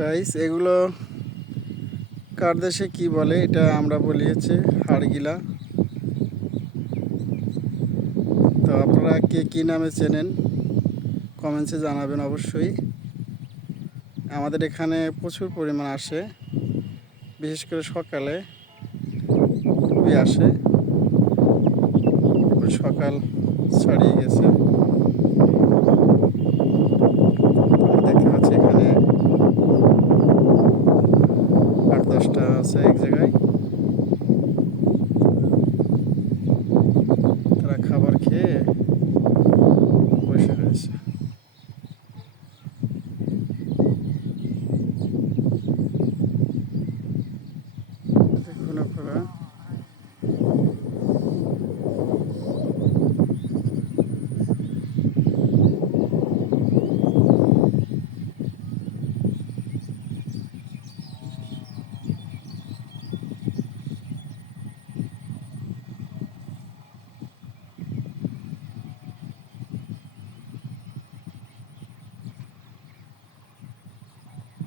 Guys, এগুলো কার দেশে কি বলে এটা আমরা বলি হচ্ছে হাড়গিলা। তো আপনারা কে কী নামে চেনেন কমেন্টসে জানাবেন অবশ্যই। আমাদের এখানে প্রচুর পরিমাণ আসে, বিশেষ করে সকালে খুবই আসে। সকাল ছাড়িয়ে গেছে, দেখতে পাচ্ছি এখানে 8-10টা আছে এক জায়গায়। তারা খাবার খেয়ে বসে রয়েছে। দেখুন আপনারা।